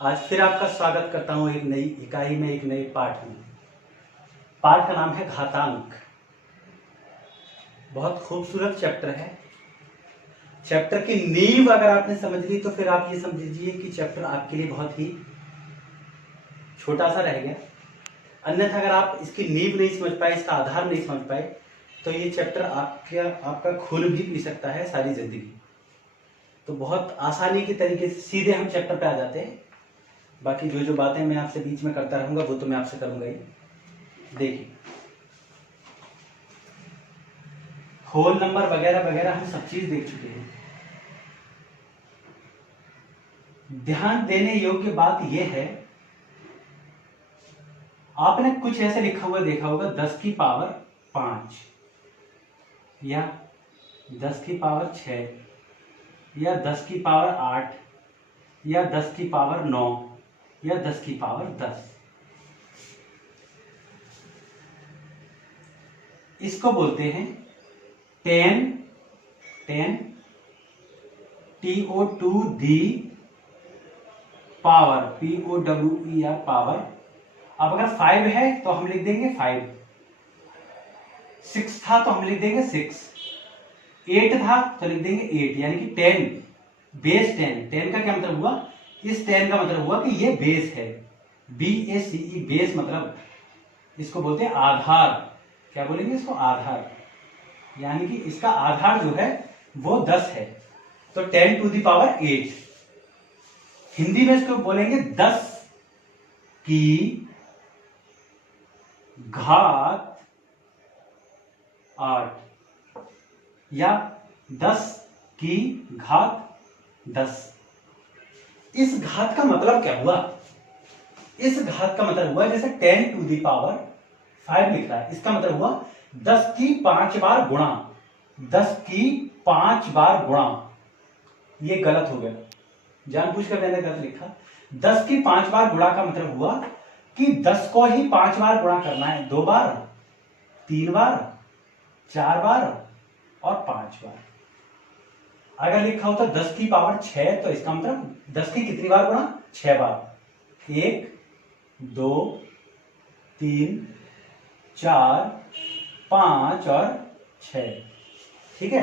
आज फिर आपका स्वागत करता हूं एक नई इकाई में, एक नए पाठ में। पाठ का नाम है घातांक। बहुत खूबसूरत चैप्टर है। चैप्टर की नींव अगर आपने समझ ली तो फिर आप ये समझ लीजिए कि चैप्टर आपके लिए बहुत ही छोटा सा रह गया। अन्यथा अगर आप इसकी नींव नहीं समझ पाए, इसका आधार नहीं समझ पाए, तो ये चैप्टर आपका खून भी पी सकता है सारी जिंदगी। तो बहुत आसानी के तरीके से सीधे हम चैप्टर पे आ जाते हैं। बाकी जो बातें मैं आपसे बीच में करता रहूंगा वो तो मैं आपसे करूंगा ही। देखिए, होल नंबर वगैरह वगैरह हम सब चीज देख चुके हैं। ध्यान देने योग्य बात यह है, आपने कुछ ऐसे लिखा हुआ देखा होगा 10 की पावर 5 या 10 की पावर 6 या 10 की पावर 8 या 10 की पावर 9 या 10 की पावर 10। इसको बोलते हैं 10 TO2 the power POWER power. अब अगर 5 है तो हम लिख देंगे 5, 6 था तो हम लिख देंगे 6, 8 था तो लिख देंगे 8, यानी कि 10 बेस 10 का क्या मतलब हुआ? इस 10 का मतलब हुआ कि ये बेस है। BACE बेस, मतलब इसको बोलते हैं आधार। क्या बोलेंगे इसको? आधार। यानी कि इसका आधार जो है वो 10 है, तो 10 टू दी पावर 8। हिंदी में इसको बोलेंगे 10 की घात 8 या 10 की घात 10। इस घात का मतलब क्या हुआ? इस घात का मतलब हुआ, जैसे 10 टू दी पावर 5 लिख रहा है, इसका मतलब हुआ 10 की 5 बार गुणा। 10 की 5 बार गुणा, ये गलत हो गया, जानबूझकर मैंने गलत लिखा। 10 की 5 बार गुणा का मतलब हुआ कि 10 को ही 5 बार गुणा करना है, 2 बार, 3 बार, 4 बार और 5 बार। अगर लिखा होता 10 की पावर 6 तो इसका मतलब 10 की कितनी बार गुणा? 6 बार। 1 2 3 4 5 और 6। ठीक है।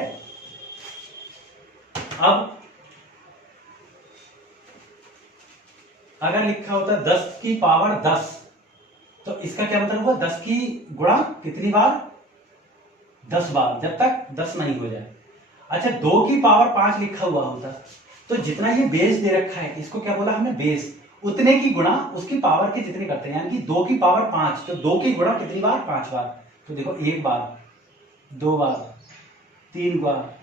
अब अगर लिखा होता 10 की पावर 10 तो इसका क्या मतलब हुआ? 10 की गुणा कितनी बार? 10 बार, जब तक 10 नहीं हो जाए। अच्छा, 2 की पावर 5 लिखा हुआ होता तो जितना ये बेस दे रखा है, इसको क्या बोला हमने? बेस। उतने की गुणा उसकी पावर के जितने करते हैं, यानी कि 2 की पावर 5, तो 2 की गुणा कितनी बार? 5 बार। तो देखो, 1 बार, 2 बार, 3 बार,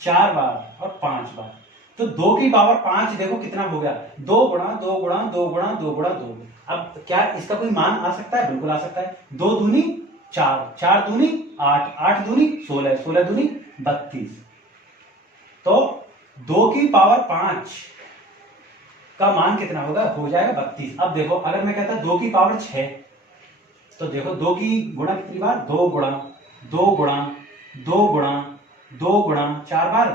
4 बार और 5 बार। तो 2 की पावर 5 देखो कितना हो गया? 2 गुणा 2 गुणा 2 गुणा 2 गुणा 2। अब क्या इसका कोई मान आ सकता है? बिल्कुल आ सकता है। 2 दूनी 4, 4 दूनी 8, 8 दूनी 16, 16 दूनी 32। तो 2 की पावर 5 का मान कितना होगा? हो जाएगा 32। अब देखो, अगर मैं कहता 2 की पावर 6 तो देखो 2 की गुणा कितनी बार? 2 गुणा 2 गुणा 2 गुणा 2 गुणा 4 बार,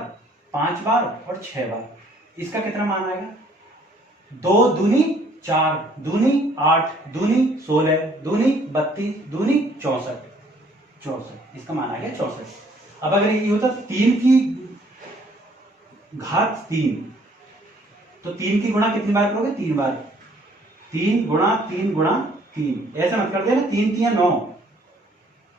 5 बार और 6 बार। इसका कितना मान आएगा? 2 दूनी 4, दूनी 8, दूनी 16, दूनी 32, दूनी 64, 64। इसका मान आ गया 64। अब अगर ये होता 3 की घात 3 तो 3 की गुणा कितनी बार करोगे? 3 बार। 3 गुणा 3 गुणा 3, ऐसा मत कर देना। 3 3 9।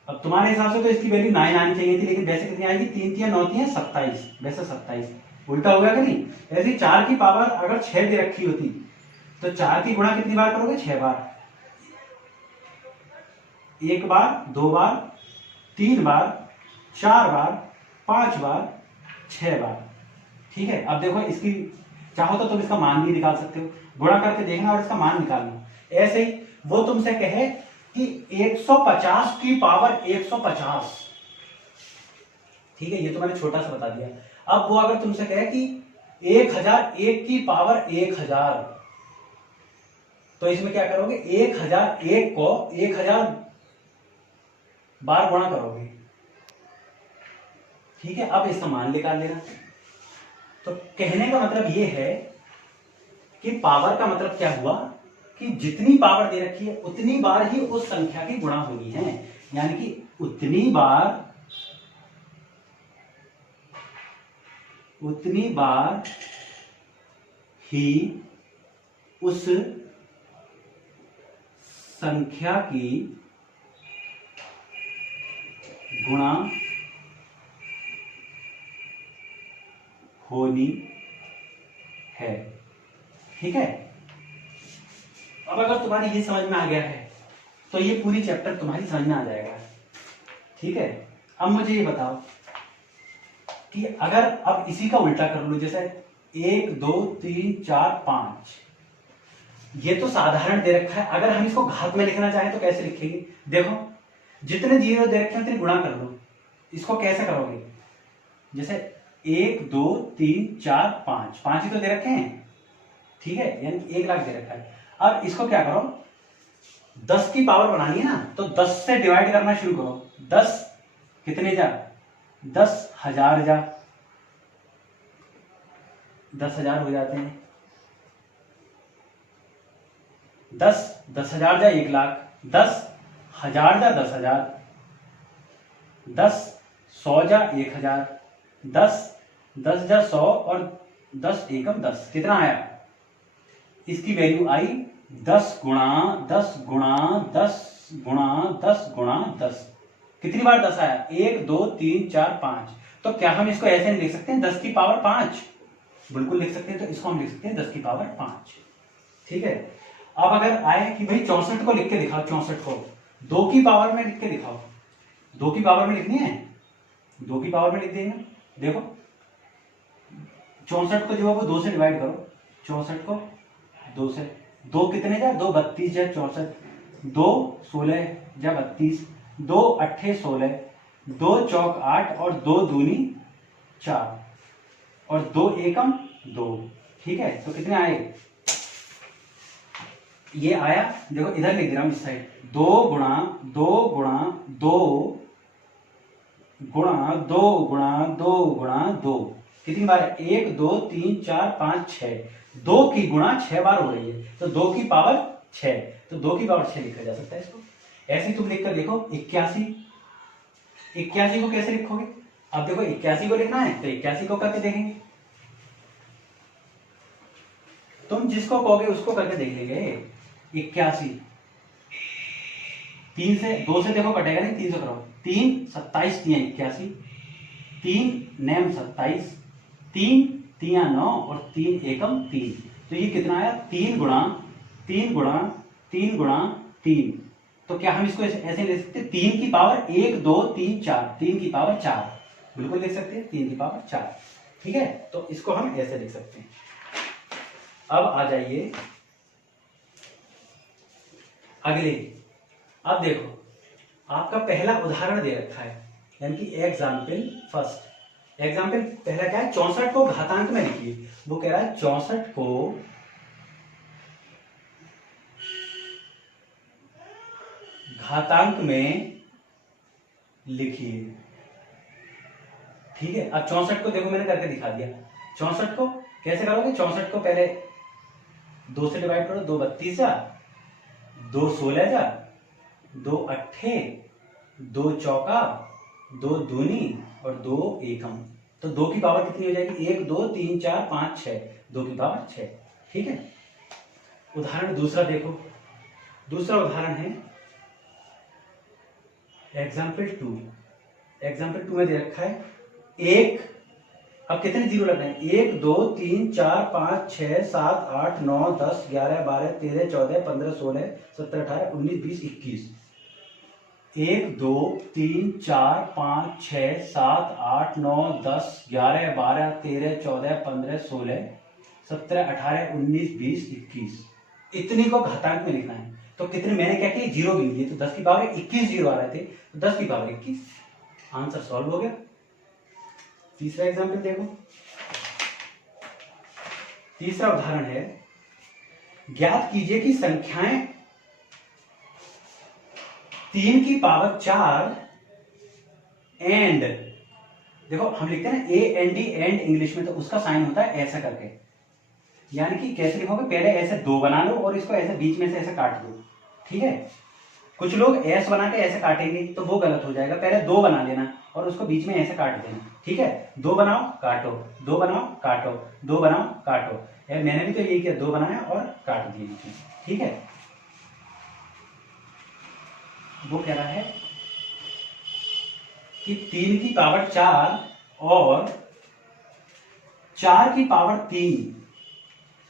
अब तुम्हारे हिसाब से तो इसकी वैल्यू 9 आनी चाहिए थी, लेकिन वैसे कितनी आएगी? 3 3 9 3 27, वैसे 27। उल्टा हो गया कि नहीं? ऐसे 4 की पावर अगर 6 दे रखी होती तो 4 की गुणा कितनी बार करोगे? 6 बार। 1 बार, 2 बार, 3 बार, 4 बार, 5 बार, 6 बार। ठीक है। अब देखो, इसकी चाहो तो तुम इसका मान भी निकाल सकते हो, गुणा करके देखना और इसका मान निकालना। ऐसे ही वो तुमसे कहे कि 150 की पावर 150, ठीक है, ये तो मैंने छोटा सा बता दिया। अब वो अगर तुमसे कहे कि 1001 की पावर 1000 तो इसमें क्या करोगे? 1001 को 1000 बार गुणा करोगे। ठीक है। अब इसका मान निकाल लेना। तो कहने का मतलब ये है कि पावर का मतलब क्या हुआ कि जितनी पावर दे रखी है उतनी बार ही उस संख्या की गुणा होनी है, यानी कि उतनी बार ही उस संख्या की गुणा होनी है। ठीक है, अब अगर तुम्हारी ये समझ में आ गया है तो ये पूरी चैप्टर तुम्हारी समझ में आ जाएगा। ठीक है, अब मुझे ये बताओ कि अगर अब इसी का उल्टा कर लो, जैसे 1 2 3 4 5, ये तो साधारण दे रखा है, अगर हम इसको घात में लिखना चाहें तो कैसे लिखेंगे? देखो जितने जीरो दे रखे हैं उतने गुणा कर लो। इसको कैसे करोगे? जैसे 1 2 3 4 5, 5 ही तो दे रखे हैं। ठीक है, यानी 1 लाख दे रखा है। अब इसको क्या करो, 10 की पावर बनानी है ना, तो 10 से डिवाइड करना शुरू करो। 10 कितने जा? 10,000 जा, 10,000 हो जाते हैं। 10,000 जा 1 लाख, 10,000 जा 10,000, 10,100 जा 1,000, 10 जा 100 और 10 एकम 10, कितना आया? इसकी वैल्यू आई 10 गुणा 10 गुणा 10 गुणा 10 गुणा 10। कितनी बार 10 आया? 1 2 3 4 5। तो क्या हम इसको ऐसे लिख सकते हैं 10 की पावर 5? बिल्कुल लिख सकते हैं। तो इसको हम लिख सकते हैं 10 की पावर 5। ठीक है, अब अगर आए कि भाई 64 को लिख के दिखाओ, 64 को 2 की पावर में लिख के दिखाओ। 2 की पावर में लिखनी है, 2 की पावर में लिख देंगे। देखो 64 को जो है वो 2 से डिवाइड करो। 64 को 2 से, 2 कितने जा? 2 32 जा 64, 2 16 जा 32, 2 8 16, 2 चौक 8 और 2 दूनी 4 और 2 एकम 2। ठीक है, तो कितने आए? ये आया, देखो इधर लिख दे रहा हूं इस साइड, 2 गुणा 2 गुणा 2 गुणा 2 गुणा 2 गुणा 2। कितनी बार? 1 2 3 4 5 6। 2 की गुणा 6 बार हो रही है, तो 2 की पावर 6, तो 2 की पावर 6 लिखा जा सकता है इसको। ऐसे तुम लिखकर देखो 81। 81 को कैसे लिखोगे? अब देखो 81 को लिखना है तो 81 को करके देखेंगे। तुम जिसको कहोगे उसको करके देख लेंगे। 81 3 से, 2 से देखो कटेगा नहीं, 3 से करो। 3 27 3 81, 3 9 27, 3 3 9 और 3 एकम 3। तो ये कितना आया? 3 गुणा 3 गुणा 3 गुणा 3। तो क्या हम इसको ऐसे लिख सकते हैं? 3 की पावर 1 2 3 4, 3 की पावर 4, बिल्कुल लिख सकते हैं 3 की पावर 4। ठीक है, तो इसको हम ऐसे लिख सकते हैं। अब आ जाइए अगले। अब देखो आपका पहला उदाहरण दे रखा है, यानी कि एग्जाम्पल फर्स्ट। एग्जाम्पल पहला क्या है? 64 को घातांक में लिखिए। वो कह रहा है 64 को घातांक में लिखिए। ठीक है, अब 64 को देखो मैंने करके दिखा दिया। 64 को कैसे करोगे? 64 को पहले 2 से डिवाइड करो। 2 32 जा, 2 16 जा, 2 8, 2 चौका, 2 दूनी और 2 एकम। तो 2 की पावर कितनी हो जाएगी? 1 2 3 4 5 6, 2 की पावर 6। ठीक है, उदाहरण दूसरा देखो। दूसरा उदाहरण है एग्जाम्पल 2। एग्जाम्पल 2 में दे रखा है 1, अब कितने जीरो लगने हैं? 1 2 3 4 5 6 7 8 9 10 11 12 13 14 15 16 17 18 19 20 21। 1 2 3 4 5 6 7 8 9 10 11 12 13 14 15 16 17 18 19 20 21। इतनी को घातांक में लिखना है। तो कितने, मैंने क्या किया? जीरो गिन दिए, तो 10 की पावर 21 जीरो आ रहे थे, तो 10 की पावर 21। आंसर सॉल्व हो गया। तीसरा एग्जाम्पल देखो। तीसरा उदाहरण है, ज्ञात कीजिए कि संख्याएं 3 की पावर 4 एंड, देखो हम लिखते हैं ना A N D and English में, तो उसका साइन होता है ऐसा करके। यानी कि कैसे लिखोगे, पहले ऐसे 2 बना लो और इसको ऐसे बीच में से ऐसे काट दो, ठीक है। कुछ लोग एस बना के ऐसे काटेंगे तो वो गलत हो जाएगा, पहले 2 बना लेना और उसको बीच में ऐसे काट देना, ठीक है। 2 बनाओ काटो, 2 बनाओ काटो, 2 बनाओ काटो। यार मैंने भी तो यही किया, 2 बनाया और काट दिए बीच में, ठीक है। वो कह रहा है कि 3 की पावर 4 और 4 की पावर 3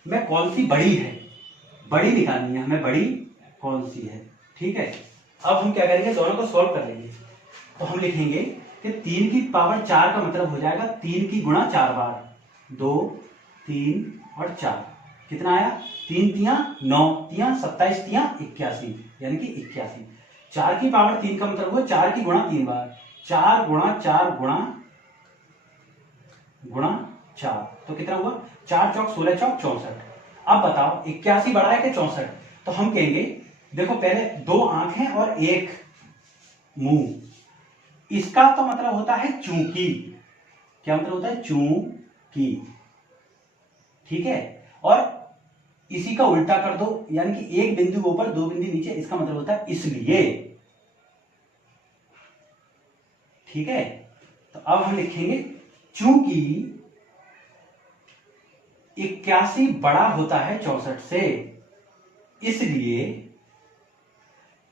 में कौन सी बड़ी है, बड़ी निकालनी है हमें, बड़ी कौन सी है, ठीक है। अब हम क्या करेंगे, दोनों को सॉल्व कर लेंगे। तो हम लिखेंगे कि 3 की पावर 4 का मतलब हो जाएगा 3 की गुणा 4 बार, 2 3 और 4, कितना आया, 3 तियां 9, तियां 27, तियां 81, यानी कि 81। 4 की पावर 3 का मतलब हुआ 4 की गुणा 3 बार, 4 गुणा 4 गुणा 4, तो कितना हुआ, 4 चौक 16 चौक 64। अब बताओ 81 बड़ा है कि 64, तो हम कहेंगे देखो पहले 2 आंखें और 1 मुंह, इसका तो मतलब होता है चूंकि, क्या मतलब होता है, चूंकि, ठीक है। और इसी का उल्टा कर दो, यानी कि 1 बिंदु ऊपर 2 बिंदु नीचे, इसका मतलब होता है इसलिए, ठीक है। तो अब हम लिखेंगे चूंकि 81 बड़ा होता है 64 से, इसलिए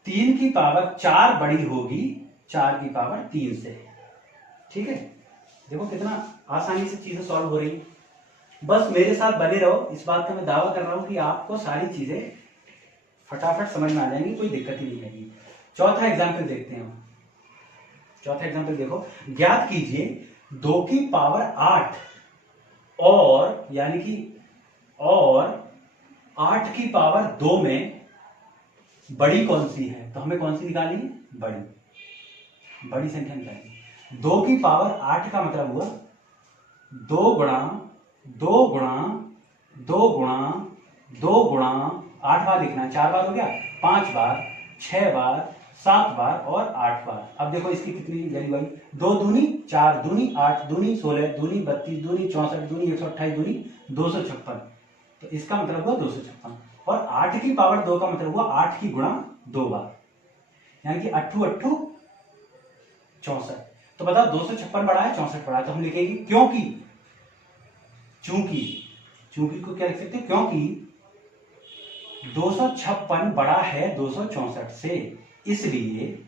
3 की पावर 4 बड़ी होगी 4 की पावर 3 से, ठीक है। देखो कितना आसानी से चीजें सॉल्व हो रही है। बस मेरे साथ बने रहो, इस बात का मैं दावा कर रहा हूं कि आपको सारी चीजें फटाफट समझ में आ जाएंगी, कोई दिक्कत ही नहीं आएगी। चौथा एग्जाम्पल देखते हैं हम। चौथा एग्जाम्पल देखो, ज्ञात कीजिए 2 की पावर 8 और यानी कि और 8 की पावर 2 में बड़ी कौन सी है, तो हमें कौन सी निकालनी है, बड़ी संख्या निकालनी। 2 की पावर 8 का मतलब हुआ 2 गुणा 2 गुणा 2 गुणा 2 गुणा 8 बार लिखना है, 4 बार हो गया, 5 बार, 6 बार, 7 बार और 8 बार। अब देखो इसकी कितनी वैल्यू आई, 2 दूनी 4, दूनी 8, दूनी 16, दूनी 32, दूनी 64, दूनी 128, दूनी 256, तो इसका मतलब हुआ 256। और 8 की पावर 2 का मतलब हुआ 8 की गुणा 2 बार, यानी कि 8 8 64। तो बताओ 256 बड़ा है 64 बड़ा है, तो हम लिखेंगे क्योंकि, चूंकि को क्या लिख सकते हैं, क्योंकि 256 बड़ा है 264 से, इसलिए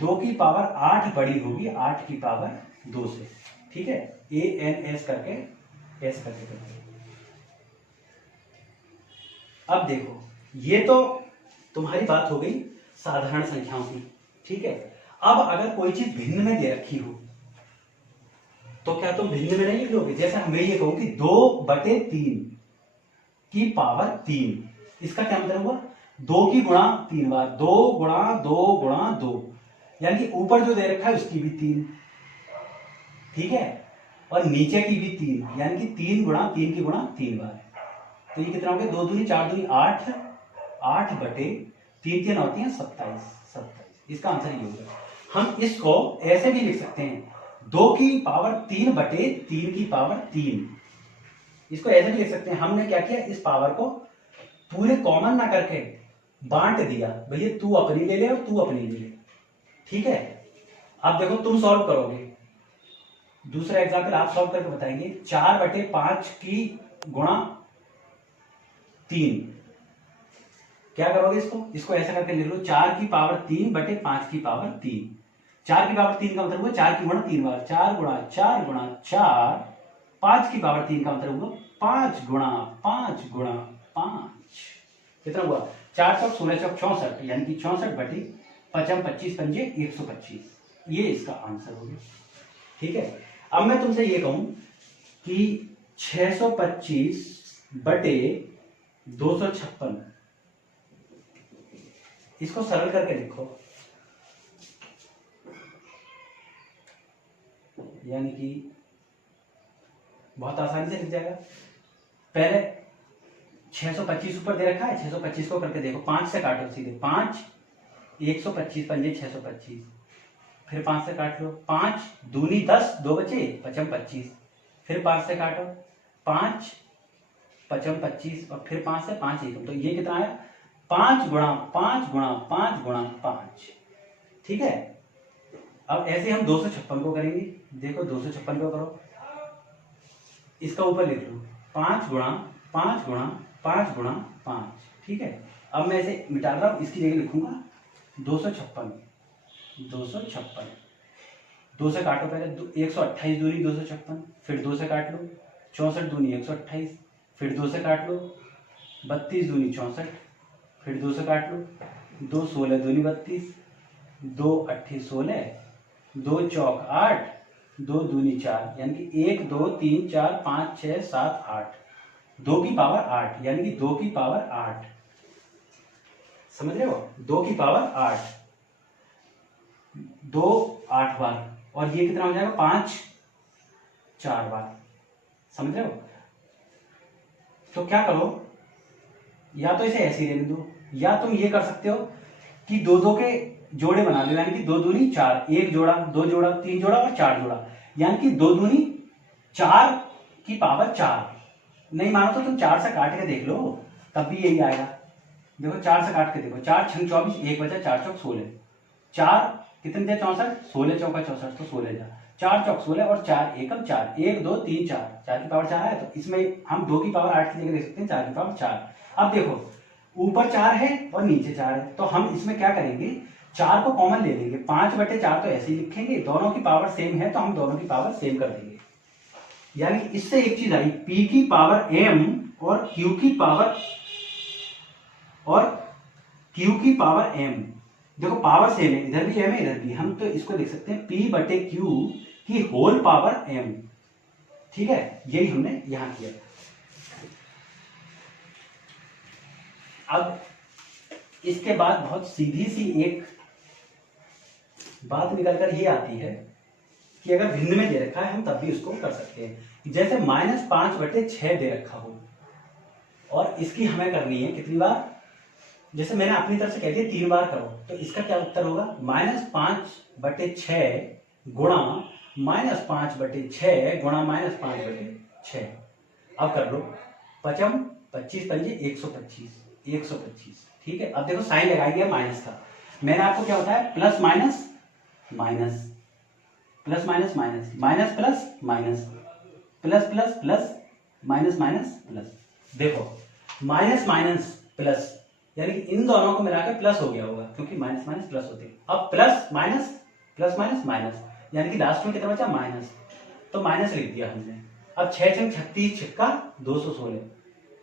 2 की पावर 8 बड़ी होगी 8 की पावर 2 से, ठीक है। ANS करके एस करके। अब देखो ये तो तुम्हारी बात हो गई साधारण संख्याओं की, ठीक है। अब अगर कोई चीज भिन्न में दे रखी हो तो क्या तुम भिन्न में नहीं लिख लोगे, जैसे मैं ये कहूं कि 2/3 की पावर 3, इसका क्या मतलब हुआ, 2 की गुणा 3 बार, 2 गुणा 2 गुणा 2, यानी कि ऊपर जो दे रखा है उसकी भी 3, ठीक है, और नीचे की भी 3, यानी कि 3 गुणा 3 की गुणा 3 बार। तो ये कितना हो गया, 2 दूनी 4 दूनी 8, 8/3 3 होती है 27, इसका आंसर ये होगा। हम इसको ऐसे भी लिख सकते हैं, 2 की पावर 3/3 की पावर 3, इसको ऐसे भी लिख सकते हैं। हमने क्या किया, इस पावर को पूरे कॉमन ना करके बांट दिया, भैया तू अपनी ले ले और तू अपनी ले ले, ठीक है। अब देखो तुम सॉल्व करोगे, दूसरा एग्जाम्पल आप सॉल्व करके बताएंगे, 4/5 की गुणा 3, क्या करोगे, इसको ऐसा करके लिख लो, 4 की पावर 3/5 की पावर 3। 4 की पावर 3 का मतलब हुआ 4 की गुणा 3 बार, 4 गुणा 4 गुणा 4, 5 की पावर 3 का मतलब हुआ 5 गुणा 5 गुणा 5, कितना हुआ, 4 चौक 16 चौक 64, यानी कि 64/5 25 पंजे 125, ये इसका आंसर हो गया, ठीक है। अब मैं तुमसे ये कहूं कि 625/256, इसको सरल करके लिखो, यानी कि बहुत आसानी से लिख जाएगा। पहले 625 ऊपर दे रखा है, 625 को करके देखो, 5 से काटो सीधे, 5 125 पंजे 625, फिर 5 से काट लो, 5 दूनी 10, 2 बचे 5 25, फिर 5 से काटो, 5 पचम 25 और फिर 5 से 5 एकम, तो ये कितना आया 5 गुणा 5 गुणा 5 गुणा 5। ठीक है, अब ऐसे हम 256 को करेंगे। देखो 256 को करो, इसका ऊपर लिख लो 5 गुणा 5 गुणा 5 गुणा 5। ठीक है, अब मैं इसे मिटा रहा हूं, इसकी जगह लिखूंगा 256। 256, 2 से काटो पहले, 128 दूनी 256, फिर 2 से काट लो, 64 दूनी 128, फिर 2 से काट लो, 32 दूनी 64, फिर 2 से काट लो, 2 16 दूनी 32, 2 8 16, 2 चौक 8, 2 दूनी 4, यानी कि 1 2 3 4 5 6 7 8, 2 की पावर 8, यानी कि 2 की पावर 8। समझ रहे हो, 2 की पावर 8, 2 8 बार, और ये कितना हो जाएगा 5 4 बार। समझ रहे हो, तो क्या करो, या तो इसे ऐसे ही रहने दो, या तुम ये कर सकते हो कि 2 2 के जोड़े बना लो, यानी कि 2 दूनी 4, 1 जोड़ा 2 जोड़ा 3 जोड़ा और 4 जोड़ा, यानी कि 2 दूनी 4 की पावर 4। नहीं मानो तो तुम 4 से काट के देख लो, तब भी यही आएगा। देखो 4 से काट के देखो, 4 6 24, 1 बचा 4 चौक 16, 4 कितने थे 64, 16 चौका 64, तो 16 जा 4 चौक 16 और 4 एकम 4, 1 2 3 4, 4 की पावर 4 है, तो इसमें हम 2 की पावर 8 की जगह देख सकते हैं 4 की पावर 4। अब देखो ऊपर 4 है और नीचे 4 है, तो हम इसमें क्या करेंगे, 4 को कॉमन ले लेंगे, 5/4 तो ऐसे ही लिखेंगे, दोनों की पावर सेम है तो हम दोनों की पावर सेम कर देंगे। यानी इससे एक चीज आई, P की पावर m और Q की पावर m। देखो पावर सेम है, इधर भी m है इधर भी, हम तो इसको देख सकते हैं P/Q की होल पावर m। ठीक है, यही हमने यहां किया। अब इसके बाद बहुत सीधी सी एक बात निकलकर ये आती है कि अगर भिन्न में दे रखा है हम तब भी उसको कर सकते हैं। जैसे -5/6 दे रखा हो और इसकी हमें करनी है कितनी बार, जैसे मैंने अपनी तरफ से कह दिया 3 बार करो, तो इसका क्या उत्तर होगा, -5/6 गुणा -5/6 गुणा -5/6। अब कर लो, 5 25 पंजे 125, 125। ठीक है, अब देखो साइन लगाएंगे माइनस का, मैंने आपको क्या बताया, plus minus minus, plus minus minus, minus plus minus, plus plus plus, minus minus plus. देखो माइनस माइनस प्लस, यानी कि इन दोनों को मिलाकर प्लस हो गया होगा, क्योंकि माइनस माइनस प्लस होते हैं। अब प्लस माइनस माइनस, यानी कि लास्ट में कितना बचा माइनस, तो माइनस लिख दिया हमने। अब 6 छंग 36 छिक्का 216,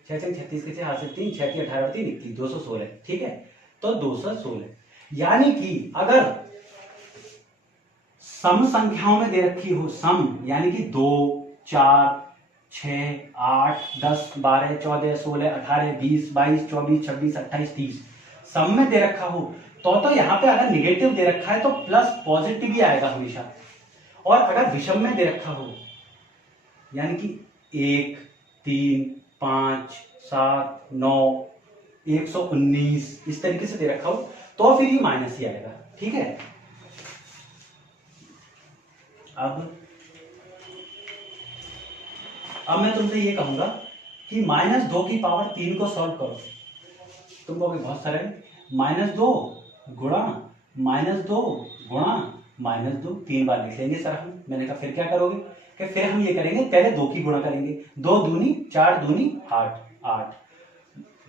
6 छंग 36 के 6 हाथ से 3, 6 की 18 और 3 21, 216। ठीक है, तो 216, यानी कि अगर सम संख्याओं में दे रखी हो, सम यानी कि 2 4 6 8 10 12 14 16 18 20 22 24 26 28 30 सम में दे रखा हो, तो यहां पे अगर निगेटिव दे रखा है तो प्लस पॉजिटिव ही आएगा हमेशा। और अगर विषम में दे रखा हो, यानी कि 1 3 5 7 9 119 इस तरीके से दे रखा हो, तो फिर ये माइनस ही आएगा। ठीक है, अब मैं तुमसे ये कहूंगा कि -2 की पावर 3 को सॉल्व करो। तुम कहोगे बहुत सरल, -2 गुणा -2 गुणा -2, 3 बार लिख लेंगे सर हम। मैंने कहा फिर क्या करोगे, कि फिर हम ये करेंगे, पहले 2 की गुणा करेंगे, 2 दूनी 4 दूनी 8 8।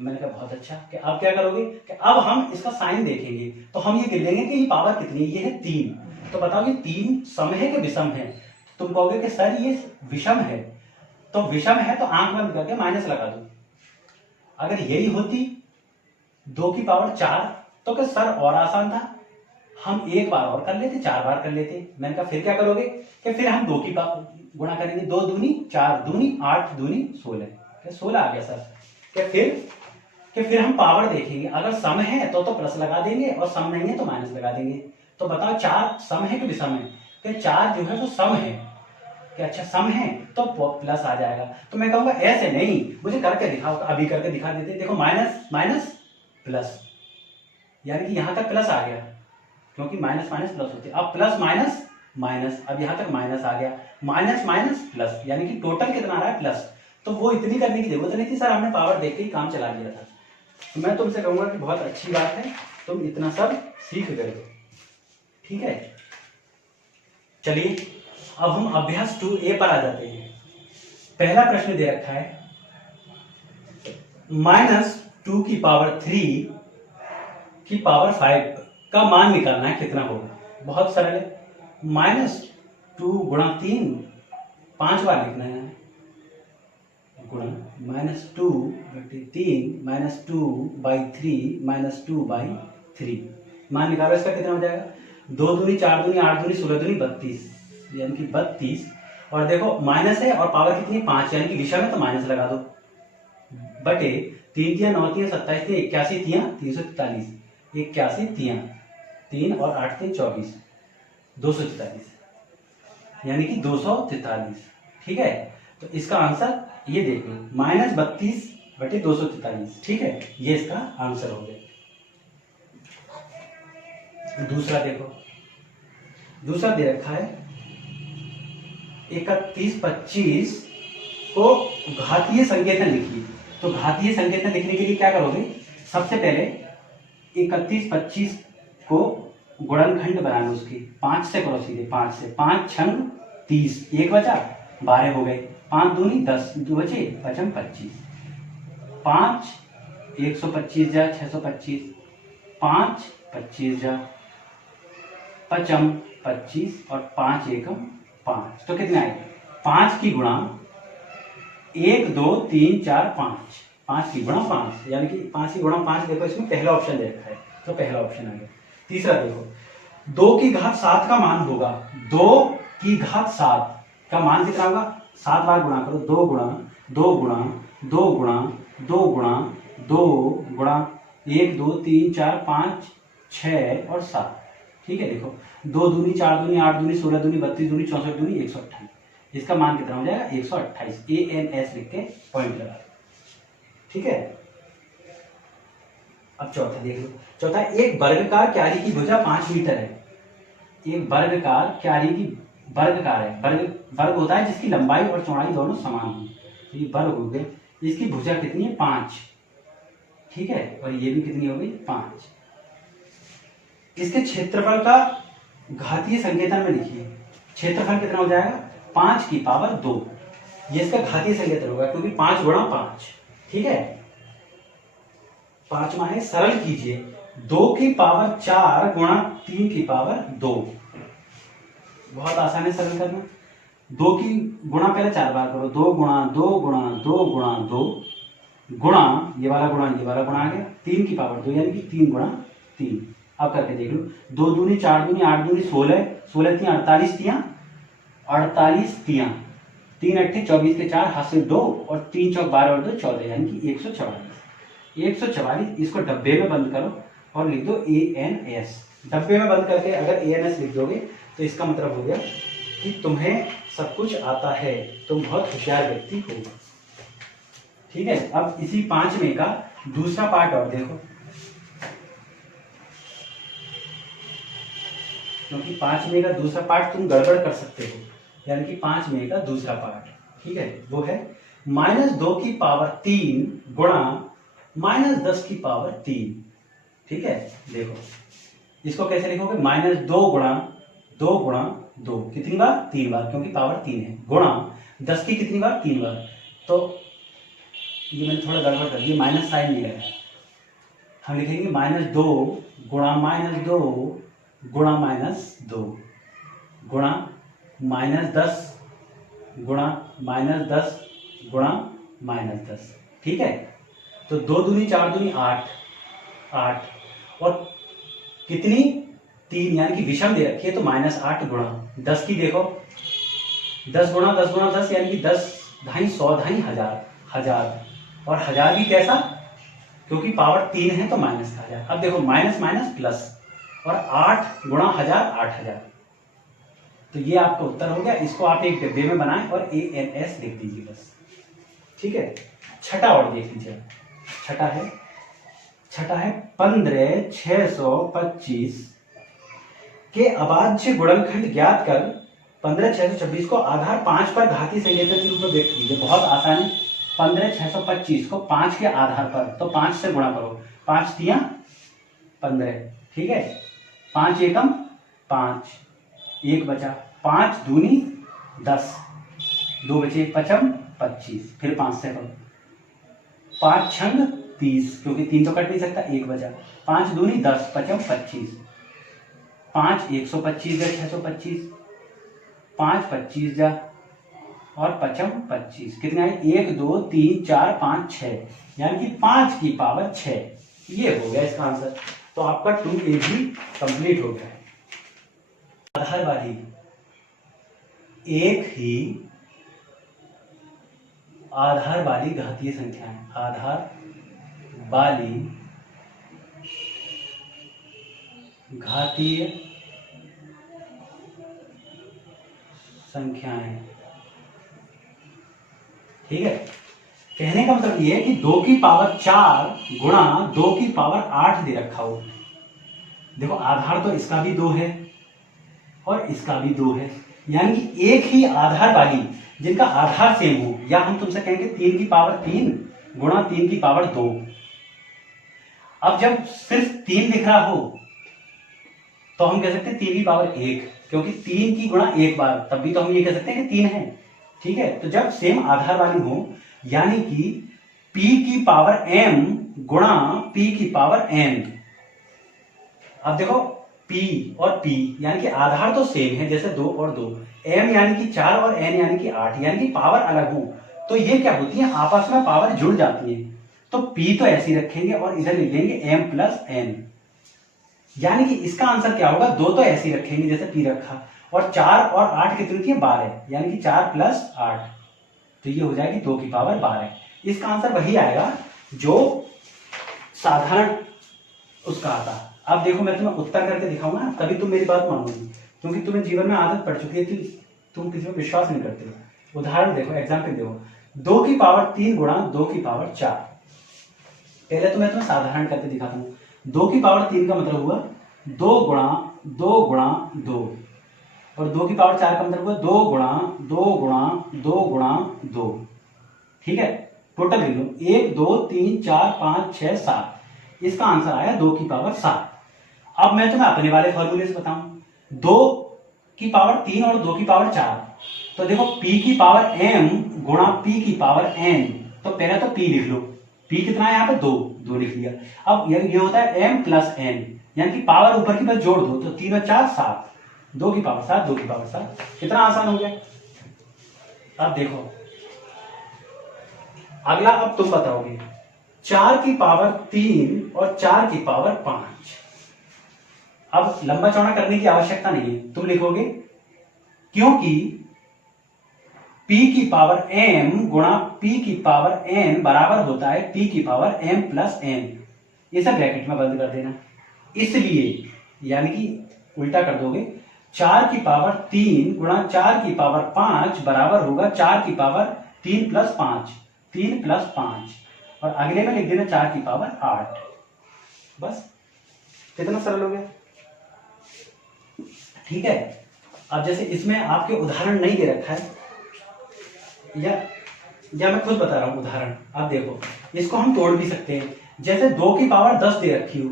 मैंने कहा बहुत अच्छा, कि अब क्या करोगे, कि अब हम इसका साइन देखेंगे, तो हम ये गिन लेंगे कि ये पावर कितनी है, ये है 3। तो बताओ ये 3 सम है कि विषम है, तुम कहोगे कि सर ये विषम है, तो विषम है तो आंख बंद करके माइनस लगा दो। अगर यही होती 2 की पावर 4, तो क्या सर और आसान था, हम 1 बार और कर लेते, 4 बार कर लेते। मैंने कहा फिर क्या करोगे, कि फिर हम 2 की गुणा करेंगे, 2 दूनी 4 दूनी 8 दूनी 16, 16 आ गया सर। कि फिर हम पावर देखेंगे, अगर सम है तो प्लस लगा देंगे और सम नहीं है तो माइनस लगा देंगे। तो बताओ 4 सम है कि विषम है, कि 4 जो है वो सम है, कि अच्छा सम है तो प्लस आ जाएगा। तो मैं कहूंगा ऐसे नहीं, मुझे करके दिखाओ, तो अभी करके दिखा देते। देखो माइनस माइनस प्लस, यानी कि यहां तक प्लस आ गया, क्योंकि माइनस माइनस प्लस होते हैं। अब प्लस माइनस माइनस, अब यहां तक माइनस आ गया, माइनस माइनस प्लस, यानी कि टोटल कितना आ रहा है प्लस। तो वो इतनी करने की जरूरत नहीं थी सर, हमने पावर देख के ही काम चला लिया था। तो मैं तुमसे कहूंगा कि बहुत अच्छी बात है, तुम इतना सब सीख गए हो। ठीक है, चलिए अब हम अभ्यास 2A पर आ जाते हैं। पहला प्रश्न दे रखा है -2 की पावर 3 की पावर 5 का मान निकालना है, कितना होगा। बहुत सरल है, -2 गुणा 3 5 बार लिखना है, गुणा -2 बटे 3 -2/3 -2/3 मान निकालो। इसका कितना हो जाएगा, 2 दूनी 4 दूनी 8 दूनी 16 दूनी 32, यानी कि 32। और देखो माइनस है और पावर कितनी है 5, यानी कि विषम है तो माइनस लगा दो, बटे 3 तिया 9 तिया 27 तिया 81 तिया 343, 81 तिया 3 और 8 तिया 24, 243, यानी कि 243। ठीक है, तो इसका आंसर ये देख लो, -32 बटे 243। ठीक है, ये इसका आंसर हो गया। दूसरा देखो, दूसरा दे रखा है 3125 को घातीय संकेतन लिखिए। तो घातीय संकेतन लिखने के लिए क्या करोगे, सबसे पहले 3125 को गुणनखंड बनाना, उसके 5 से करो सीधे, 5 से 5 छंग 30, 1 बचा 12 हो गए, 5 दूनी 10, 2 बचे 5 25, 5 125 जा 625, 5 25 जा 5 25 और 5 एकम 5, तो कितने आए 5 की गुणा 1 2 3 4 5, 5 की गुणा 5, यानी कि 5 की गुणा 5। देखो इसमें पहला ऑप्शन दे रखा है, तो पहला ऑप्शन आ गया। तीसरा देखो, 2 की घात 7 का मान होगा, 2 की घात 7 का मान कितना होगा, 7 बार गुणा करो, 2 गुणा 2 गुणा 2 गुणा 2 गुणा 2 गुणा 1 2 3 4 5 6 और 7। ठीक है, देखो 2 दूनी 4 दूनी 8 दूनी 16 दूनी 32 दूनी 64 दूनी 128, इसका मान कितना हो जाएगा 128। ANS लिख के पॉइंट लगा। ठीक है, अब चौथा देख लो। चौथा, एक वर्गाकार क्यारी की भुजा 5 मीटर है। एक वर्गाकार क्यारी की, वर्गाकार है, वर्ग होता है जिसकी लंबाई और चौड़ाई दोनों समान हो, तो ये वर्ग हो गए। इसकी भुजा कितनी है 5। ठीक है, और ये भी कितनी हो गई 5। इसके क्षेत्रफल का घातीय संकेतन में लिखिए। क्षेत्रफल कितना हो जाएगा 5 की पावर 2, ये इसका घातीय संकेतन होगा, क्योंकि 5 गुणा 5। ठीक है, 5 माने सरल कीजिए, 2 की पावर 4 गुणा 3 की पावर 2, बहुत आसान है सरल करना। 2 की गुणा पहले 4 बार करो, 2 गुणा 2 गुणा 2 गुणा 2 गुणा ये वाला गुणा आ गया, 3 की पावर 2, यानी कि 3 गुणा 3। अब करके देख लो, 2 दूनी 4 दूनी 8 दूनी 16, 16 तिया 48 तिया 48 तिया, 3 अट्ठे 24 के 4 हाथ से 2 और 3 चौक 12 और 2 14, यानी कि 144। 144 इसको डब्बे में बंद करो और लिख दो ANS। डब्बे में बंद करके अगर ANS लिख दोगे तो इसका मतलब हो गया कि तुम्हें सब कुछ आता है, तुम बहुत होशियार व्यक्ति हो। ठीक है, अब इसी 5 में का दूसरा पार्ट और देखो, क्योंकि 5 में का दूसरा पार्ट तुम गड़बड़ कर सकते हो, यानी कि 5 में का दूसरा पार्ट, ठीक है, वो है -2 की पावर 3 गुणा -10 की पावर 3। ठीक है, देखो इसको कैसे लिखोगे, -2 गुणा 2 गुणा 2, कितनी बार 3 बार, क्योंकि पावर 3 है, गुणा 10 की कितनी बार 3 बार। तो ये मैंने थोड़ा गड़बड़ कर दिया, माइनस साइन नहीं लगाया, हम लिखेंगे -2 गुणा -2 गुणा -2 गुणा -10 गुणा -10 गुणा -10। ठीक है, तो 2 दूनी 4 दूनी 8 और कितनी 3, यानी कि विषम दे रखी है, तो -8 गुणा 10 की देखो, 10 गुणा 10 गुणा 10, यानी कि 10 ढाई 100 ढाई 1000 और 1000 भी कैसा, क्योंकि पावर 3 है तो माइनस का 1000। अब देखो माइनस माइनस प्लस, और 8 गुणा 1000 8000, तो ये आपका उत्तर हो गया। इसको आप एक डिब्बे में बनाएं और ANS लिख दीजिए बस। ठीक है, छठा और देख लीजिए, छठा है 15625 के अभाज्य गुणनखंड ज्ञात कर 15626 को आधार 5 पर घातीय संकेतन के रूप में व्यक्त कीजिए। बहुत आसान है, 15,625 को 5 के आधार पर, तो 5 से गुणा करो, 5 तिया 15, ठीक है, 5 एकम 5, 1 बचा, 5 दूनी 10, 2 बचे, 5 25, फिर 5 से करो, 5 छंग 30, क्योंकि 3 तो कट नहीं सकता, 1 बचा, 5 दूनी 10, 5 25, 5 125 जा 625, 5 25 जा और 5 25, कितने आए, 1 2 3 4 5 6, यानी कि 5 की पावर 6। ये हो गया इसका आंसर। तो आपका 2A भी कंप्लीट हो गया। आधार वाली एक ही आधार वाली घातीय संख्याएं, आधार वाली घातीय संख्याएं, ठीक है। कहने का मतलब ये है कि 2 की पावर 4 गुणा 2 की पावर 8 दे रखा हो। देखो आधार तो इसका भी 2 है और इसका भी 2 है, यानी कि एक ही आधार वाली जिनका आधार सेम हो, या हम तुमसे कहेंगे 3 की पावर 3 गुणा 3 की पावर 2। अब जब सिर्फ 3 दिख रहा हो तो हम कह सकते हैं 3 की पावर 1, क्योंकि 3 की गुणा 1 बार, तब भी तो हम ये कह सकते हैं कि 3 है, ठीक है। तो जब सेम आधार वाली हो, यानी कि p की पावर m गुणा p की पावर n। अब देखो p और p यानी कि आधार तो सेम है, जैसे 2 और 2, m यानी कि 4 और n यानी कि 8, यानी कि पावर अलग हो तो ये क्या होती है, आपस में पावर जुड़ जाती है। तो p तो ऐसे ही रखेंगे और इधर लिख देंगे m प्लस n, यानी कि इसका आंसर क्या होगा, 2 तो ऐसे ही रखेंगे जैसे p रखा, और 4 और 8 कितनी होती है, 12, यानी कि 4 प्लस 8, तो ये हो जाएगी 2 की पावर 12। इसका आंसर वही आएगा जो साधारण उसका आता। अब देखो मैं तुम्हें उत्तर करके दिखाऊंगा ना, तभी तुम मेरी बात मानोगी, क्योंकि तुम्हें जीवन में आदत पड़ चुकी है कि तुम किसी पर विश्वास नहीं करते। उदाहरण देखो, एग्जाम्पल देखो, 2 की पावर 3 गुणा 2 की पावर 4। पहले तो मैं तुम्हें साधारण करके दिखाता हूँ। 2 की पावर 3 का मतलब हुआ 2 गुणा 2 गुणा 2, और 2 की पावर 4 का मतलब हुआ 2 गुणा 2 गुणा 2 गुणा 2, ठीक है। टोटल लिख लो, 1 2 3 4 5 6 7, इसका आंसर आया 2 की पावर 7। अब मैं तुम्हें अपने वाले फॉर्मूले से बताऊं, 2 की पावर 3 और 2 की पावर 4, तो देखो p की पावर m गुणा p की पावर n, तो पहले तो p लिख लो, p कितना है यहाँ पे 2 लिख लिया। अब ये होता है m प्लस n, यानी कि पावर ऊपर की बस जोड़ दो, तो 3 और 4 7, 2 की पावर 7, 2 की पावर 7, कितना आसान हो गया। अब देखो अगला, अब तुम बताओगे 4 की पावर 3 और 4 की पावर 5। अब लंबा चौड़ा करने की आवश्यकता नहीं है, तुम लिखोगे क्योंकि p की पावर m गुणा p की पावर n बराबर होता है p की पावर m प्लस n, इसे ब्रैकेट में बंद कर देना। इसलिए यानी कि उल्टा कर दोगे, 4 की पावर 3 गुणा 4 की पावर 5 बराबर होगा 4 की पावर 3 प्लस 5, 3 प्लस 5, और अगले में लिख देना 4 की पावर 8। बस कितना सरल हो गया, ठीक है। अब जैसे इसमें आपके उदाहरण नहीं दे रखा है, या मैं खुद बता रहा हूं उदाहरण। अब देखो इसको हम तोड़ भी सकते हैं, जैसे 2 की पावर 10 दे रखी हो,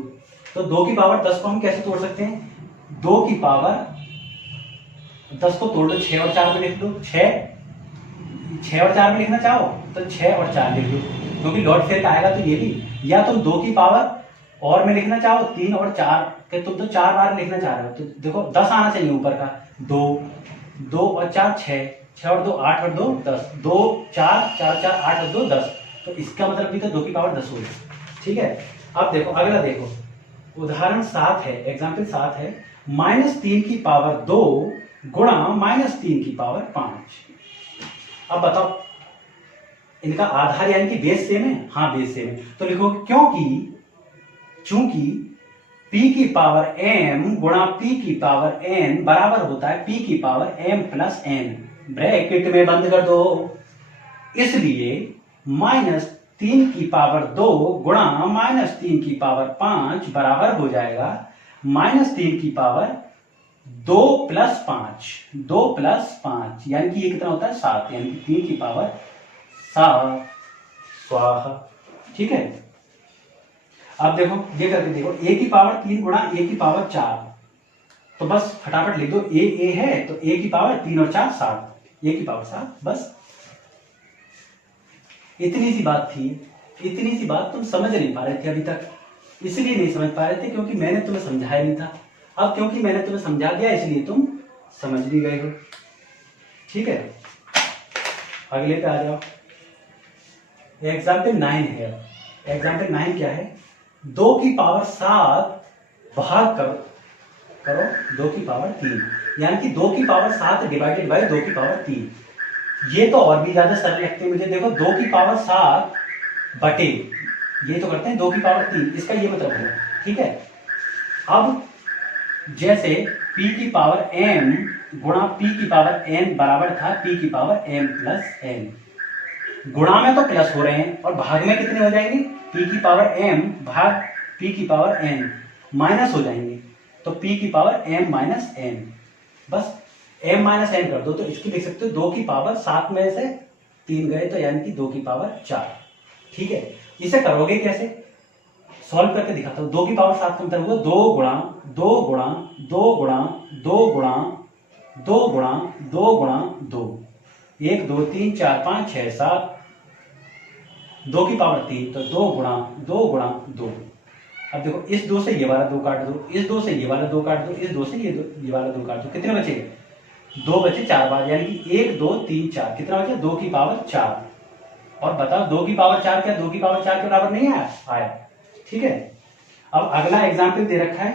तो 2 की पावर 10 को हम कैसे तोड़ सकते हैं, 2 की पावर 10 को तोड़ लो, 6 और 4 में लिख लो, 6 और 4 में लिखना चाहो तो 6 और 4 लिख लो, क्योंकि लॉट फेयर का आएगा तो ये भी। या तुम 2 की पावर और में लिखना चाहो 3 और 4 के, तुम तो 4 बार लिखना चाह रहे हो, तो देखो 10 आना चाहिए ऊपर का, 2 और 4 6, 6 और 2 8 और 2 10, 2 4 4 4 8 और 2 10, तो इसका मतलब भी तो 2 की पावर 10 होगी, ठीक है। अब देखो अगला देखो, उदाहरण 7 है, एग्जाम्पल 7 है, -3 की पावर 2 गुणा -3 की पावर 5। अब बताओ इनका आधार यानी कि बेस सेम है, हाँ बेस सेम है, तो लिखो चूंकि p की पावर m गुणा p की पावर n बराबर होता है p की power m plus n, bracket में बंद कर दो, इसलिए -3 की पावर 2 गुणा -3 की पावर 5 बराबर हो जाएगा -3 की पावर 2 प्लस 5, 2 प्लस 5, यानी कि ये कितना होता है 7, यानी कि 3 की पावर 7। स्वाहा। ठीक है, अब देखो ये करके देखो, a की पावर 3 गुणा a की पावर 4, तो बस फटाफट लिख दो, a है तो a की पावर 3 और 4 7, a की पावर 7। बस इतनी सी बात थी, इतनी सी बात तुम समझ नहीं पा रहे थे अभी तक, इसलिए नहीं समझ पा रहे थे क्योंकि मैंने तुम्हें समझाया नहीं था। अब क्योंकि मैंने तुम्हें समझा दिया इसलिए तुम समझ भी गए हो। ठीक है, अगले पे आ जाओ। एग्जाम्पल 9 है। एग्जाम्पल 9 क्या है, 2 की पावर 7 भाग करो 2 की पावर 3, यानी कि 2 की पावर 7 डिवाइडेड बाय 2 की पावर 3। ये तो और भी ज्यादा सरल लगते हैं मुझे। देखो 2 की पावर 7 बटे, ये तो करते हैं 2 की पावर 3, इसका ये मतलब है। ठीक है, अब जैसे p की पावर m गुणा p की पावर n बराबर था p की पावर m प्लस n, गुणा में तो प्लस हो रहे हैं और भाग में कितने हो जाएंगे, p की पावर m भाग p की पावर n माइनस हो जाएंगे, तो p की पावर m माइनस n। बस m माइनस n कर दो तो इसकी लिख सकते हो 2 की पावर 7 में से 3 गए तो यानी कि 2 की पावर 4। ठीक है, इसे करोगे कैसे, सॉल्व करके दिखाता हूं। 2 की पावर 7 का मतलब हुआ 2 गुणा 2 गुणा 2 गुणा 2 गुणा 2 गुणा 2 गुणा 2, 1 2 3 4 5 6 7, 2 की पावर 3 तो 2 गुणा 2 गुणा 2। अब देखो इस 2 से ये वाला 2 काट दो, इस 2 से ये वाला 2 काट दो, इस 2 से ये वाला 2 काट दो, कितने बचे, 2 बचे 4 बार, यानी कि 1 2 3 4, कितना बचा, 2 की पावर 4। और बताओ 2 की पावर 4 क्या 2 की पावर 4 के बराबर नहीं आया। ठीक है, अब अगला एग्जाम्पल दे रखा है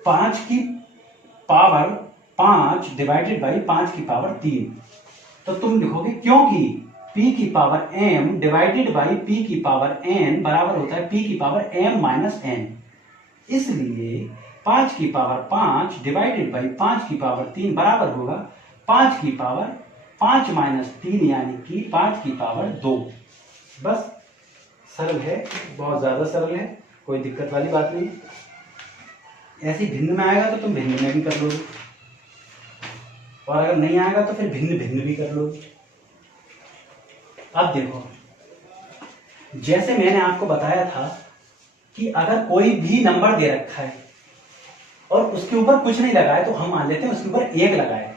5 की पावर 5 डिवाइडेड बाई 5 की पावर 3, तो तुम लिखोगे क्योंकि p की power m divided by p की पावर n बराबर होता है p की पावर m माइनस n, इसलिए 5 की पावर 5 डिवाइडेड बाई 5 की पावर 3 बराबर होगा 5 की पावर 5 माइनस 3 यानी कि 5 की पावर 2। बस सरल है, बहुत ज्यादा सरल है, कोई दिक्कत वाली बात नहीं। ऐसी भिन्न में आएगा तो तुम भिन्न में भी कर लोगे, और अगर नहीं आएगा तो फिर भिन्न भिन्न भी कर लोगे। अब देखो, जैसे मैंने आपको बताया था कि अगर कोई भी नंबर दे रखा है और उसके ऊपर कुछ नहीं लगा है तो हम मान लेते हैं उसके ऊपर 1 लगा है।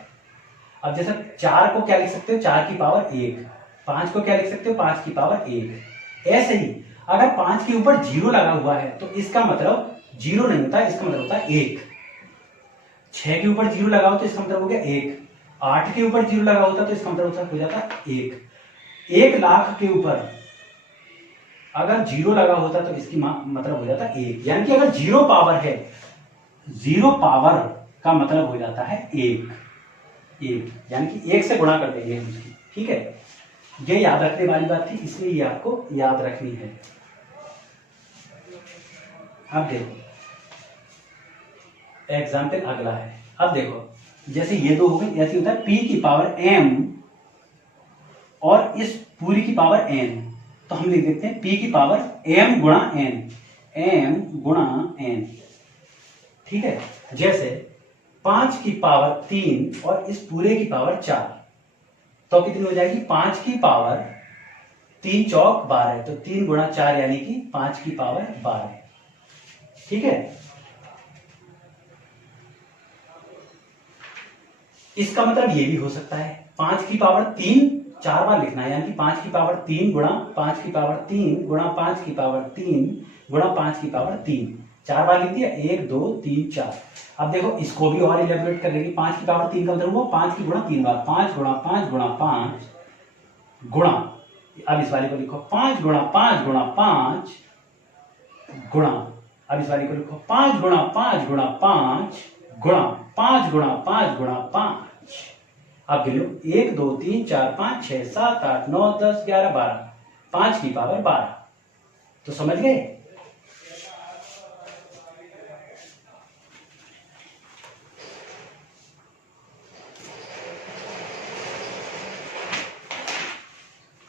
अब जैसे 4 को क्या लिख सकते हो, 4 की पावर 1, 5 को क्या लिख सकते हो, 5 की पावर 1। ऐसे ही अगर 5 के ऊपर 0 लगा हुआ है तो इसका मतलब 0 नहीं होता, इसका मतलब होता है 1। 6 के ऊपर 0 लगा हो तो इसका मतलब हो गया 1। 8 के ऊपर 0 लगा होता तो इसका मतलब हो जाता 1। 1 लाख के ऊपर अगर 0 लगा होता तो इसकी मतलब हो जाता 1, यानी कि अगर 0 पावर है, 0 पावर का मतलब हो जाता है 1, यानी कि 1 से गुणा कर देंगे उसकी। ठीक है, ये याद रखने वाली बात थी, इसलिए ये आपको याद रखनी है। अब देखो एग्जाम्पल अगला है। अब देखो जैसे ये 2 हो गए, ऐसे होता है p की पावर m और इस पूरी की पावर n, तो हम लिख देते हैं p की पावर m गुणा n, m गुणा n। ठीक है, जैसे 5 की पावर 3 और इस पूरे की पावर 4, तो कितनी हो जाएगी, 5 की पावर 3 चौक 12, तो 3 गुणा 4 यानी कि 5 की पावर 12। ठीक है, इसका मतलब ये भी हो सकता है 5 की पावर 3 4 बार लिखना है, यानी कि 5 की पावर 3 गुणा 5 की पावर 3 गुणा 5 की पावर 3 गुणा 5 की पावर 3, 4 बार लिख दिया, 1 2 3 4। अब देखो इसको भी और इलेबोरेट कर लेंगे। 5 की पावर 3 का मतलब हुआ 5 की गुणा 3 बार, 5 गुणा 5 गुणा 5 गुणा, अब इस वाले को लिखो 5 गुणा 5 गुणा 5 गुणा, अब इस वाले को लिखो 5 गुणा 5 गुणा 5 गुणा 5 गुणा 5 गुणा 5। अब गिनो 1 2 3 4 5 6 7 8 9 10 11 12, 5 की पावर 12। तो समझ गए।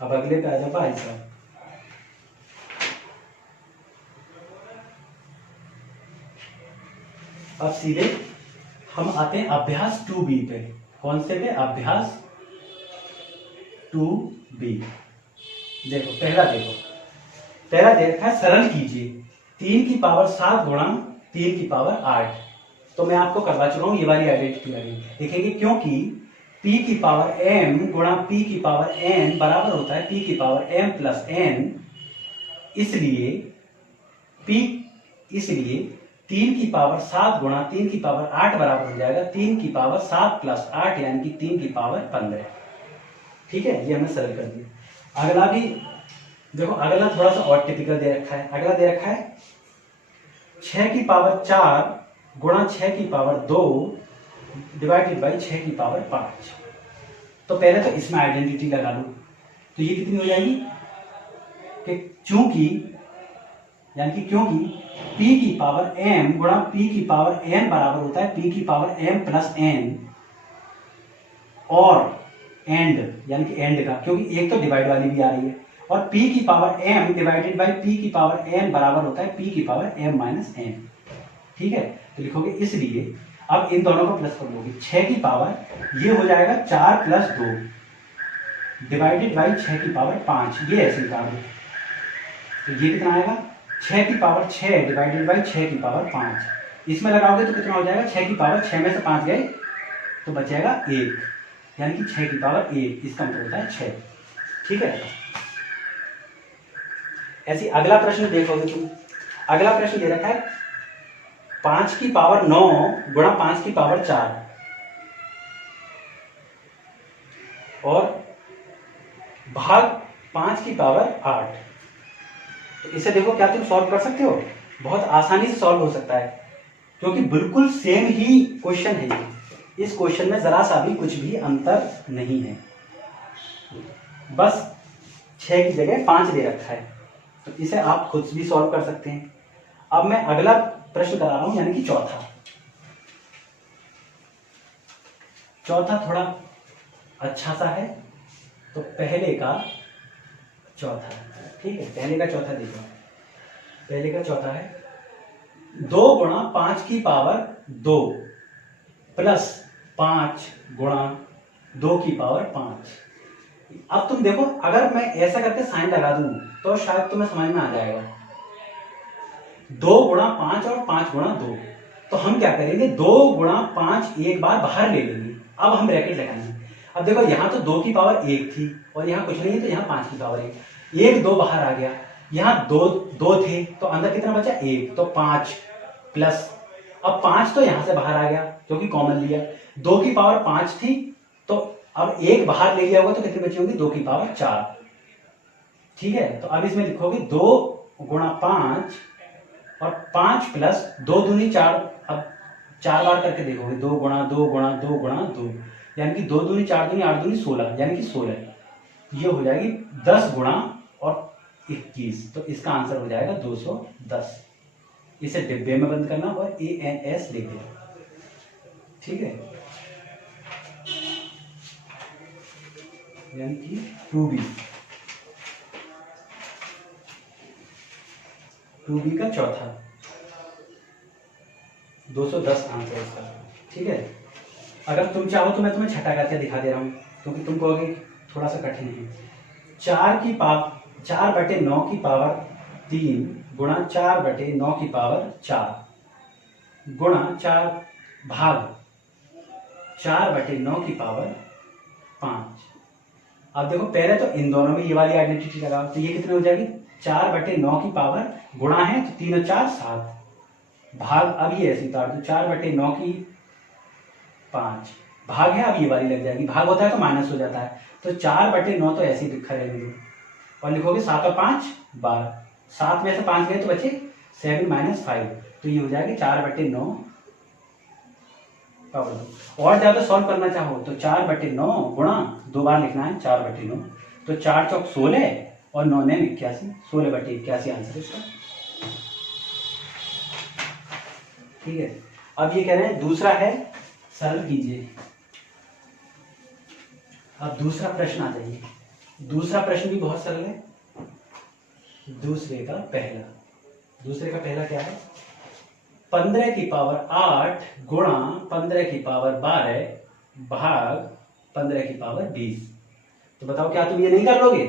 अब अगले पे आ जाओ भाई साहब। अब सीधे हम आते हैं अभ्यास 2B पे। कौन से पे, अभ्यास 2B। देखो पहला दे रखा है सरल कीजिए 3 की पावर 7 गुणा 3 की पावर 8। तो मैं आपको करवा चुका हूं ये वाली आइडेंटिटी वाली। देखेंगे क्योंकि p की पावर m गुणा p की पावर n बराबर होता है p की पावर m प्लस n, इसलिए 3 की पावर 7 गुणा 3 की पावर 8 बराबर हो जाएगा 3 की पावर 7 प्लस 8 यानी कि 3 की पावर 15। ठीक है, ये हमने सरल कर दिया। अगला भी देखो, अगला थोड़ा सा और टिपिकल दे रखा है। अगला दे रखा है 6 की पावर 4 गुणा 6 की पावर 2 डिवाइडेड बाई 6 की पावर 5। तो पहले तो इसमें आइडेंटिटी लगा लो। तो ये कितनी हो जाएगी कि क्योंकि p की पावर m गुणा p की पावर n बराबर होता है p की पावर m प्लस n और एंड यानी कि एंड का, क्योंकि एक तो डिवाइड वाली भी आ रही है, और p की power m divided by p की पावर n बराबर होता है p की पावर m माइनस n। ठीक है, तो लिखोगे इसलिए अब इन दोनों को प्लस कर लोगे। 6 की पावर ये हो जाएगा 4 प्लस 2 डिवाइडेड बाई 6 की पावर 5, ये ऐसे निकाल दो। तो ये कितना आएगा 6 की पावर 6 डिवाइडेड बाई 6 की पावर 5। इसमें लगाओगे तो कितना हो जाएगा 6 की पावर 6 में से 5 गए तो बचेगा 1, यानी कि 6 की पावर 1, इसका मतलब होता है 6। ठीक है, ऐसी अगला प्रश्न देखोगे तुम। अगला प्रश्न दे रखा है 5 की पावर 9 गुणा 5 की पावर 4 और भाग 5 की पावर 8। तो इसे देखो, क्या तुम सॉल्व कर सकते हो? बहुत आसानी से सॉल्व हो सकता है, क्योंकि बिल्कुल सेम ही क्वेश्चन है। इस क्वेश्चन में जरा सा भी कुछ भी अंतर नहीं है, बस 6 की जगह 5 दे रखा है। तो इसे आप खुद भी सॉल्व कर सकते हैं। अब मैं अगला प्रश्न करा रहा हूं, यानी कि चौथा थोड़ा अच्छा सा है। तो पहले का चौथा, ठीक है, पहले का चौथा देखो। पहले का चौथा है 2 गुणा 5 की पावर 2 प्लस 5 गुणा 2 की पावर 5। अब तुम देखो, अगर मैं ऐसा करके साइन लगा दूं तो शायद तुम्हें समझ में आ जाएगा। 2 गुणा 5 और 5 गुणा 2, तो हम क्या करेंगे 2 गुणा 5 एक बार बाहर ले लेंगे। अब हम ब्रैकेट लगाएंगे। अब देखो, यहाँ तो 2 की पावर 1 थी और यहाँ कुछ नहीं है, तो यहाँ 5 की पावर 1 2 बाहर आ गया। यहाँ 2 थे तो अंदर कितना बचा 1, तो 5 प्लस, अब 5 तो यहाँ से बाहर आ गया क्योंकि कॉमन लिया। 2 की पावर 5 थी, तो अब 1 बाहर ले लिया होगा तो कितनी बची होगी 2 की पावर 4। ठीक है, तो अब इसमें लिखोगे 2 गुणा 5 और 5 प्लस 2 दूनी 4। अब 4 बार करके देखोगे 2 गुणा 2 गुणा 2 गुणा 2, यानी कि 2 दूनी 4 दूनी 8 दूनी 16, यानी कि 16। ये हो जाएगी 10 गुणा और 21, तो इसका आंसर हो जाएगा 210। इसे डिब्बे में बंद करना और ANS लिख देना। ठीक है, यानी कि 2B का चौथा 210 आंसर इसका। ठीक है, अगर तुम चाहो तो मैं तुम्हें छठा करके दिखा दे रहा हूं, क्योंकि तुम कहोगे थोड़ा सा कठिन है। 4/9 की पावर 3 गुणा 4/9 की पावर 4 गुणा 4 भाग 4/9 की पावर 5। अब देखो, पहले तो इन दोनों में ये वाली आइडेंटिटी लगाओ, तो ये कितने हो जाएगी 4/9 की पावर गुणा है तो 3 और 4 7 भाग, अब ये ऐसी उतार दो 4/9 की 5 भाग है, अब ये वाली लग जाएगी। भाग होता है तो माइनस हो जाता है, तो 4/9 तो ऐसे ही लिखा रहेगा और लिखोगे 7 और 5 12, 7 में से 5 गए तो बचे 7 - 5, तो ये हो जाएगी 4/9 पावर 2। और ज्यादा सॉल्व करना चाहो तो 4/9 गुणा 2 बार लिखना है 4/9, तो 4 चौक 16 और 9 ने 81, 16/81 आंसर इसका। ठीक है, अब ये कह रहे हैं दूसरा है सरल कीजिए। अब दूसरा प्रश्न आ जाइए। दूसरा प्रश्न भी बहुत सरल है। दूसरे का पहला क्या है 15 की पावर 8 गुणा 15 की पावर 12 भाग 15 की पावर 20। तो बताओ क्या तुम ये नहीं कर लोगे?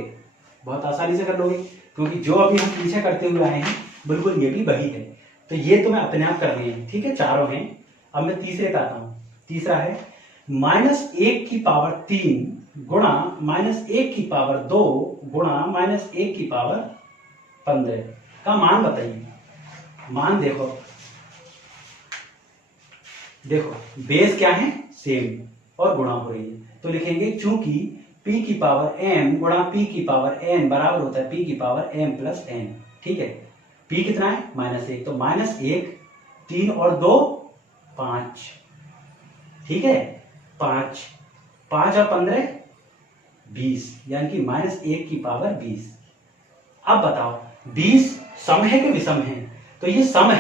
बहुत आसानी से कर लोगे, क्योंकि जो अभी हम पीछे करते हुए आए हैं बिल्कुल ये भी वही है। तो ये तुम्हें अपने आप करनी है, ठीक है, चारों हैं। अब मैं तीसरे पे आता हूं। तीसरा है -1/3 गुणा -1/2 गुणा -1/15 का मान बताइए। मान देखो, बेस क्या है, सेम, और गुणा हो रही है, तो लिखेंगे चूंकि p⁻m गुणा p⁻n बराबर होता है p⁻m + n। ठीक है, p कितना है, -1, तो -1, 3 और 2 5, ठीक है, 5 और 15 20, यानी कि -1/20। अब बताओ 20 सम है कि विषम है, तो ये सम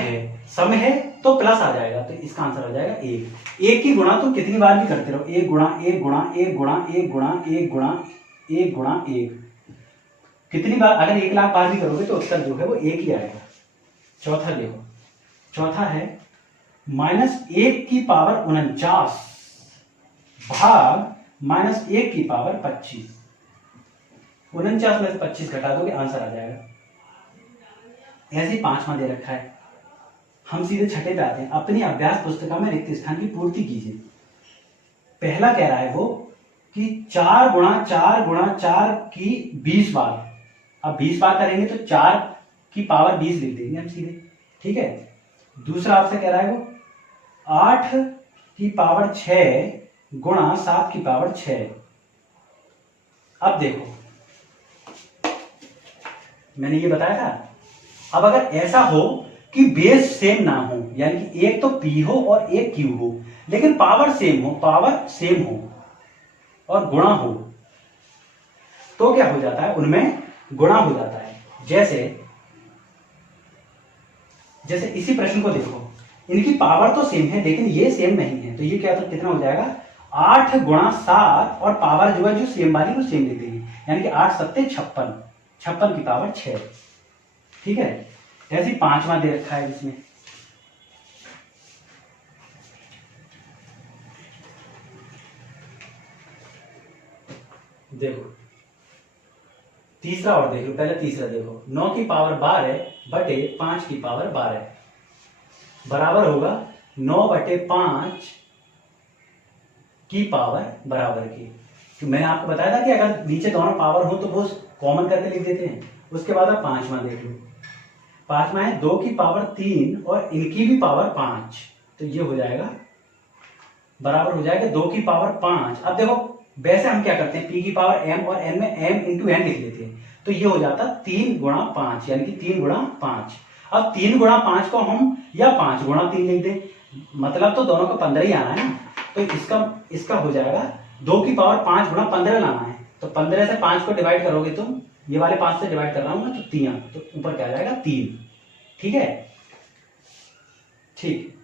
है तो प्लस आ जाएगा, तो इसका आंसर हो जाएगा 1। 1 की गुणा तुम कितनी बार भी करते रहो, 1 गुणा 1 गुणा 1 गुणा 1 गुणा 1 गुणा 1 गुणा 1, कितनी बार, अगर 1 लाख बार भी करोगे तो उत्तर जो है वो 1 ही आएगा। चौथा देखो, चौथा है -1/49 भाग -1/25। 49 में से 25 घटा दोगे, आंसर आ जाएगा। ऐसे ही 5वां दे रखा है। हम सीधे छठे पे आते हैं। अपनी अभ्यास पुस्तिका में रिक्त स्थान की पूर्ति कीजिए। पहला कह रहा है वो कि 4 गुणा 4 गुणा 4 की 20 बार। अब 20 बार करेंगे तो 4 की पावर 20 लिख देंगे हम सीधे, ठीक है। दूसरा आपसे कह रहा है वो 8 की पावर 6 गुणा 7 की पावर 6। अब देखो, मैंने ये बताया था। अब अगर ऐसा हो कि बेस सेम ना हो, यानी कि एक तो p हो और एक q हो, लेकिन पावर सेम हो और गुणा हो, तो क्या हो जाता है, उनमें गुणा हो जाता है। जैसे इसी प्रश्न को देखो, इनकी पावर तो सेम है लेकिन ये सेम नहीं है, तो ये क्या तो कितना हो जाएगा, 8 गुणा 7, और पावर जो है जो सेम वाली वो सेम लिख देंगे, यानी कि 8 7 56, 56 की पावर 6, ठीक है। ऐसे 5वां दे रखा है इसमें, देखो तीसरा और देख लो, पहले तीसरा देखो, 9 की पावर 12 बटे 5 की पावर 12 बराबर होगा 9/5 की पावर बराबर की। तो मैंने आपको बताया था कि अगर नीचे दोनों पावर हो तो वो कॉमन करके लिख देते हैं। उसके बाद आप 5वां देख लो, 5वां है 2 की पावर 3 और इनकी भी पावर 5, तो ये हो जाएगा बराबर हो जाएगा 2 की पावर 5। अब देखो वैसे हम क्या करते हैं, p की पावर m और n में m इंटू n लिख लेते हैं, तो ये हो जाता 3 गुणा 5, यानी कि 3 गुणा 5। अब 3 गुणा 5 को हम या 5 गुणा 3 लिख दें, मतलब तो दोनों को 15 ही आना है ना, तो इसका हो जाएगा 2 की पावर 5 गुणा 15 लाना है, तो 15 से 5 को डिवाइड करोगे तुम, ये वाले 5 से डिवाइड कर रहा हूं मैं, तो 3, तो ऊपर क्या आ जाएगा 3, ठीक है। ठीक,